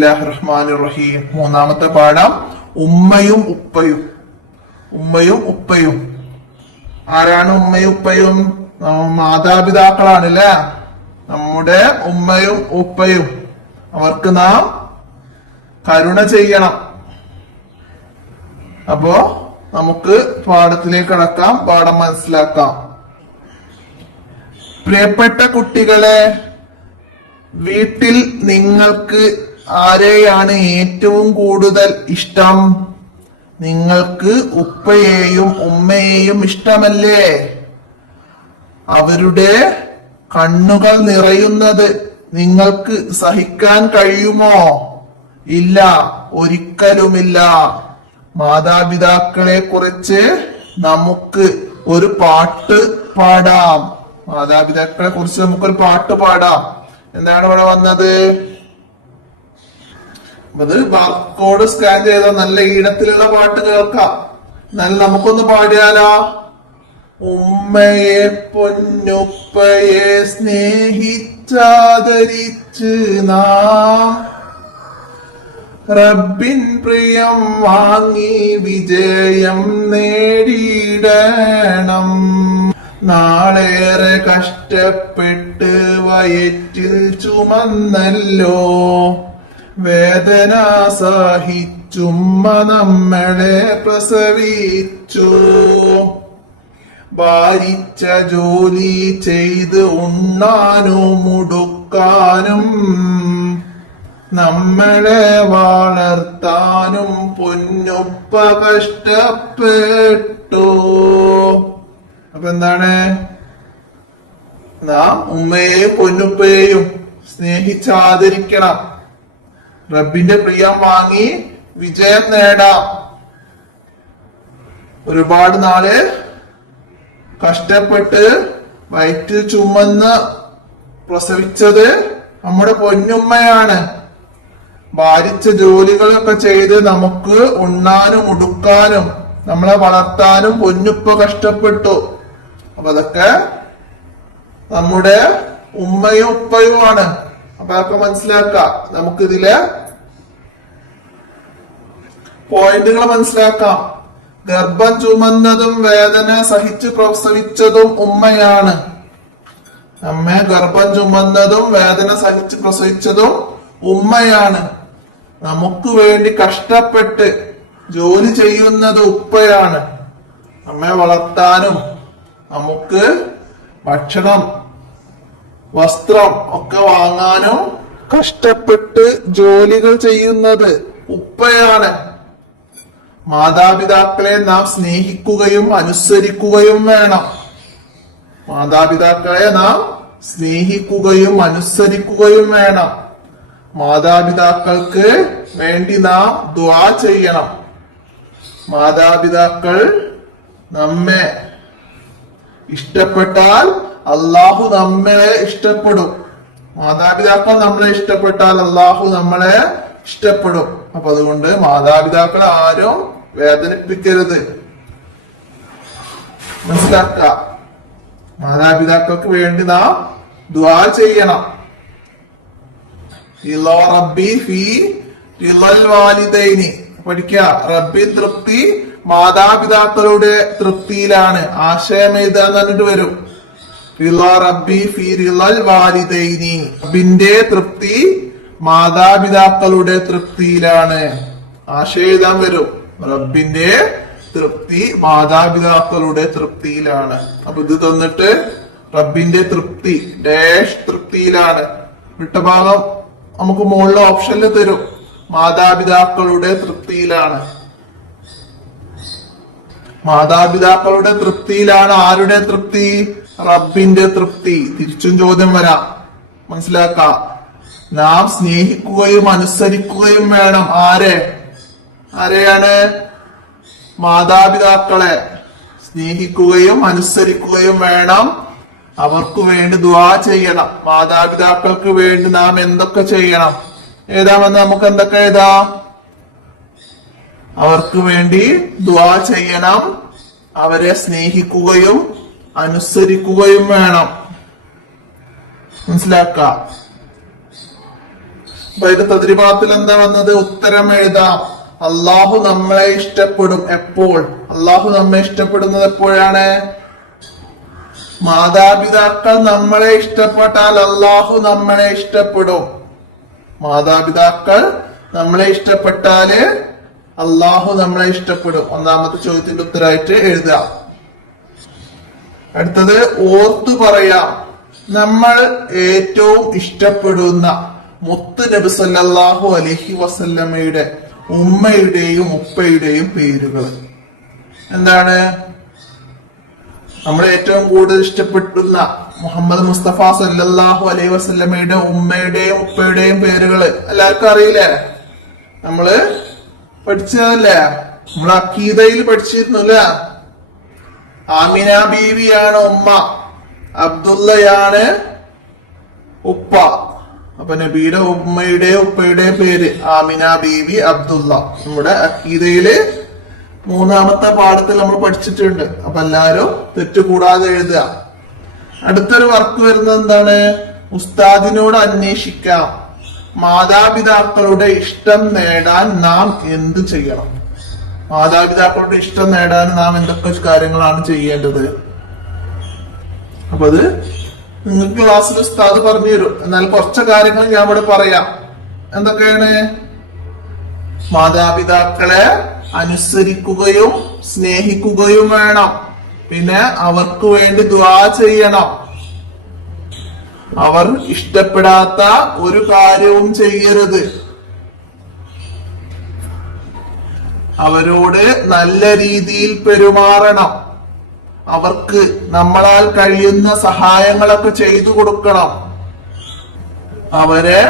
റഹ്മാനിർ റഹീം. മൂന്നാമത്തെ പാഠം ഉമ്മയും ഉപ്പയും. ഉമ്മയും ഉപ്പയും ആരാണ്? ഉമ്മയും ഉപ്പയും മാതാപിതാക്കളാണ് അല്ലെ. നമ്മുടെ ഉമ്മയും ഉപ്പയും അവർക്ക് നാം കരുണ ചെയ്യണം. അപ്പോ നമുക്ക് പാഠത്തിലേക്ക് കടക്കാം, പാഠം മനസ്സിലാക്കാം. പ്രിയപ്പെട്ട കുട്ടികളെ, വീട്ടിൽ നിങ്ങൾക്ക് ആരെയാണ് ഏറ്റവും കൂടുതൽ ഇഷ്ടം? നിങ്ങൾക്ക് ഉപ്പയെയും ഉമ്മയെയും ഇഷ്ടമല്ലേ? അവരുടെ കണ്ണുകൾ നിറയുന്നത് നിങ്ങൾക്ക് സഹിക്കാൻ കഴിയുമോ? ഇല്ല, ഒരിക്കലുമില്ല. മാതാപിതാക്കളെ കുറിച്ച് നമുക്ക് ഒരു പാട്ട് പാടാം. മാതാപിതാക്കളെ കുറിച്ച് നമുക്കൊരു പാട്ട് പാടാം. എന്താണ് ഇവിടെ വന്നത്? അത് ബാർകോഡ് സ്കാൻ ചെയ്ത നല്ല ഈണത്തിലുള്ള പാട്ട് കേൾക്കാം. എന്നാൽ നമുക്കൊന്ന് പാടിയാലോ? ഉമ്മയെ പൊന്നുപ്പയെ സ്നേഹിച്ചാദരിച്ച് നാം റബ്ബിൻ പ്രിയം വാങ്ങി വിജയം നേടിയിടണം. നാളേറെ കഷ്ടപ്പെട്ട് വയറ്റിൽ ചുമന്നല്ലോ വേദന സഹിച്ചുമ്മ നമ്മളെ പ്രസവിച്ചു. ഭാരിച്ച ജോലി ചെയ്ത് ഉണ്ണാനും ഉടുക്കാനും നമ്മളെ വളർത്താനും പൊന്നുപ്പ കഷ്ടപ്പെട്ടു. അപ്പൊ എന്താണ്? നാം ഉമ്മയെയും പൊന്നുപ്പയെയും സ്നേഹിച്ചാദരിക്കണം. റബ്ബിന്റെ പ്രിയം വാങ്ങി വിജയം നേടാം. ഒരുപാട് നാള് കഷ്ടപ്പെട്ട് വയറ്റിൽ ചുമന്ന് പ്രസവിച്ചത് നമ്മുടെ പൊന്നുമ്മയാണ്. ഭാരിച്ച ജോലികളൊക്കെ ചെയ്ത് നമുക്ക് ഉണ്ണാനും ഉടുക്കാനും നമ്മളെ വളർത്താനും പൊന്നുപ്പ കഷ്ടപ്പെട്ടു. അപ്പൊ അതൊക്കെ നമ്മുടെ ഉമ്മയും ഉപ്പയുമാണ്. അപ്പൊ അതൊക്കെ മനസ്സിലാക്കാം. നമുക്കിതിലെ പോയിന്റുകൾ മനസ്സിലാക്കാം. ഗർഭം ചുമന്നതും വേദന സഹിച്ചു പ്രസവിച്ചതും ഉമ്മയാണ്. നമ്മെ ഗർഭം ചുമന്നതും വേദന സഹിച്ചു പ്രസവിച്ചതും ഉമ്മയാണ്. നമുക്ക് വേണ്ടി കഷ്ടപ്പെട്ട് ജോലി ചെയ്യുന്നത് ഉപ്പയാണ്. നമ്മെ വളർത്താനും നമുക്ക് ഭക്ഷണം വസ്ത്രം ഒക്കെ വാങ്ങാനും കഷ്ടപ്പെട്ട് ജോലികൾ ചെയ്യുന്നത് ഉപ്പയാണ്. മാതാപിതാക്കളെ നാം സ്നേഹിക്കുകയും അനുസരിക്കുകയും വേണം. മാതാപിതാക്കളെ നാം സ്നേഹിക്കുകയും അനുസരിക്കുകയും വേണം. മാതാപിതാക്കൾക്ക് വേണ്ടി നാം ദുആ ചെയ്യണം. മാതാപിതാക്കൾ നമ്മെ ഇഷ്ടപ്പെട്ടാൽ അള്ളാഹു നമ്മളെ ഇഷ്ടപ്പെടും. മാതാപിതാക്കൾ നമ്മളെ ഇഷ്ടപ്പെട്ടാൽ അള്ളാഹു നമ്മളെ ഇഷ്ടപ്പെടും. അപ്പൊ അതുകൊണ്ട് മാതാപിതാക്കളെ ആരും വേദനിപ്പിക്കരുത്. മനസ്സിലാക്കുക. മാതാപിതാക്കൾക്ക് വേണ്ടി നാം ദുആ ചെയ്യണം. പഠിക്കുക. റബ്ബി തൃപ്തി മാതാപിതാക്കളുടെ തൃപ്തിയിലാണ്. ആശയം എഴുതാൻ പറഞ്ഞിട്ട് വരും. റബ്ബിന്റെ തൃപ്തി മാതാപിതാക്കളുടെ തൃപ്തിയിലാണ്. ആശയം എഴുതാൻ വരും. റബ്ബിന്റെ തൃപ്തി മാതാപിതാക്കളുടെ തൃപ്തിയിലാണ്. അപ്പൊ ഇത് തന്നിട്ട് റബ്ബിന്റെ തൃപ്തി ഡാഷ് തൃപ്തിയിലാണ്. വിട്ട ഭാഗം നമുക്ക് മുകളിലെ ഓപ്ഷനിൽ തരും. മാതാപിതാക്കളുടെ തൃപ്തിയിലാണ്. മാതാപിതാക്കളുടെ തൃപ്തിയിലാണ്. ആരുടെ തൃപ്തി? റബ്ബിന്റെ തൃപ്തി. തിരിച്ചും ചോദ്യം വരാം. മനസ്സിലാക്കാം. നാം സ്നേഹിക്കുകയും അനുസരിക്കുകയും വേണം. ആരെയാണ്? മാതാപിതാക്കളെ സ്നേഹിക്കുകയും അനുസരിക്കുകയും വേണം. അവർക്ക് വേണ്ടി ദുആ ചെയ്യണം. മാതാപിതാക്കൾക്ക് വേണ്ടി നാം എന്തൊക്കെ ചെയ്യണം? ഏതാമെന്ന് നമുക്ക് എന്തൊക്കെ എഴുതാം? അവർക്ക് വേണ്ടി ദുആ ചെയ്യണം. അവരെ സ്നേഹിക്കുകയും അനുസരിക്കുകയും വേണം. മനസ്സിലാക്കാം. അപ്പൊ അതിന്റെ തദ്രിബാത്തിൽ എന്താ വന്നത്? ഉത്തരം എഴുതാം. അള്ളാഹു നമ്മളെ ഇഷ്ടപ്പെടും. എപ്പോൾ? അള്ളാഹു നമ്മെ ഇഷ്ടപ്പെടുന്നത് എപ്പോഴാണ്? മാതാപിതാക്കൾ നമ്മളെ ഇഷ്ടപ്പെട്ടാൽ അള്ളാഹു നമ്മളെ ഇഷ്ടപ്പെടും. മാതാപിതാക്കൾ നമ്മളെ ഇഷ്ടപ്പെട്ടാല് അള്ളാഹു നമ്മളെ ഇഷ്ടപ്പെടും. ഒന്നാമത്തെ ചോദ്യത്തിന്റെ ഉത്തരമായിട്ട് എഴുതാം. അടുത്തത് ഓർത്തു പറയാം. നമ്മൾ ഏറ്റവും ഇഷ്ടപ്പെടുന്ന മുത്ത് നബി സല്ലല്ലാഹു അലൈഹി വസല്ലമയുടെ ഉമ്മയുടെയും ഉപ്പയുടെയും പേരുകൾ എന്താണ്? നമ്മൾ ഏറ്റവും കൂടുതൽ ഇഷ്ടപ്പെടുന്ന മുഹമ്മദ് മുസ്തഫ സല്ലല്ലാഹു അലൈഹി വസല്ലമയുടെ ഉമ്മയുടെയും ഉപ്പയുടെയും പേരുകൾ എല്ലാവർക്കും അറിയില്ലേ? നമ്മള് പഠിച്ചതല്ലേ? നമ്മൾ അഖീദയിൽ പഠിച്ചിരുന്നില്ല. ആമിന ബീവിയാണ് ഉമ്മ, അബ്ദുള്ളയാണ് ഉപ്പ. അപ്പൊ നബിയുടെ ഉമ്മയുടെയും ഉപ്പയുടെയും പേര് ആമിന ബീവി, അബ്ദുള്ള. നമ്മുടെ അഖീദയില് 3ാമത്തെ പാഠത്തിൽ നമ്മൾ പഠിച്ചിട്ടുണ്ട്. അപ്പൊ എല്ലാരും തെറ്റുകൂടാതെ എഴുതുക. അടുത്തൊരു വർക്ക് വരുന്നത് എന്താണ്? ഉസ്താദിനോട് അന്വേഷിക്കാം. മാതാപിതാക്കളുടെ ഇഷ്ടം നേടാൻ നാം എന്ത് ചെയ്യണം? മാതാപിതാക്കളുടെ ഇഷ്ടം നേടാൻ നാം എന്തൊക്കെ കാര്യങ്ങളാണ് ചെയ്യേണ്ടത്? അപ്പൊ അത് നിങ്ങൾക്ക് ക്ലാസ്സിൽ ഉസ്താദ് പറഞ്ഞു തരും. എന്നാൽ കുറച്ച് കാര്യങ്ങൾ ഞാൻ ഇവിടെ പറയാം. എന്തൊക്കെയാണ്? മാതാപിതാക്കളെ അനുസരിക്കുകയും സ്നേഹിക്കുകയും വേണം. പിന്നെ അവർക്ക് വേണ്ടി ദുആ ചെയ്യണം. അവർ ഇഷ്ടപ്പെടാത്ത ഒരു കാര്യവും ചെയ്യരുത്. അവരോട് നല്ല രീതിയിൽ പെരുമാറണം. അവർക്ക് നമ്മളാൽ കഴിയുന്ന സഹായങ്ങളൊക്കെ ചെയ്തു കൊടുക്കണം. അവരെ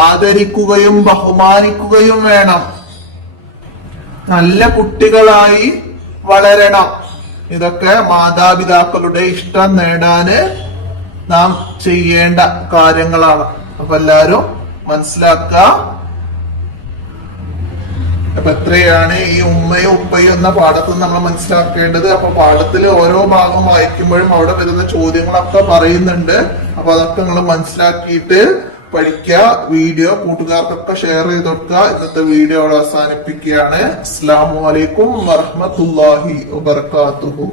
ആദരിക്കുകയും ബഹുമാനിക്കുകയും വേണം. നല്ല കുട്ടികളായി വളരണം. ഇതൊക്കെ മാതാപിതാക്കളുടെ ഇഷ്ടം നേടാന് നാം ചെയ്യേണ്ട കാര്യങ്ങളാണ്. അപ്പൊ എല്ലാരും മനസ്സിലാക്കുക. അപ്പൊ എത്രയാണ് ഈ ഉമ്മയും ഉപ്പയും എന്ന പാഠത്തിൽ നമ്മൾ മനസ്സിലാക്കേണ്ടത്? അപ്പൊ പാഠത്തിൽ ഓരോ ഭാഗം വായിക്കുമ്പോഴും അവിടെ വരുന്ന ചോദ്യങ്ങളൊക്കെ പറയുന്നുണ്ട്. അപ്പൊ അതൊക്കെ നിങ്ങൾ മനസ്സിലാക്കിയിട്ട് പഠിക്കുക. വീഡിയോ കൂട്ടുകാർക്കൊക്കെ ഷെയർ ചെയ്ത് കൊടുക്കുക. ഇന്നത്തെ വീഡിയോ അവിടെ അവസാനിപ്പിക്കുകയാണ്. അസ്സലാമു അലൈക്കും വറഹ്മത്തുള്ളാഹി വബറകാതുഹു.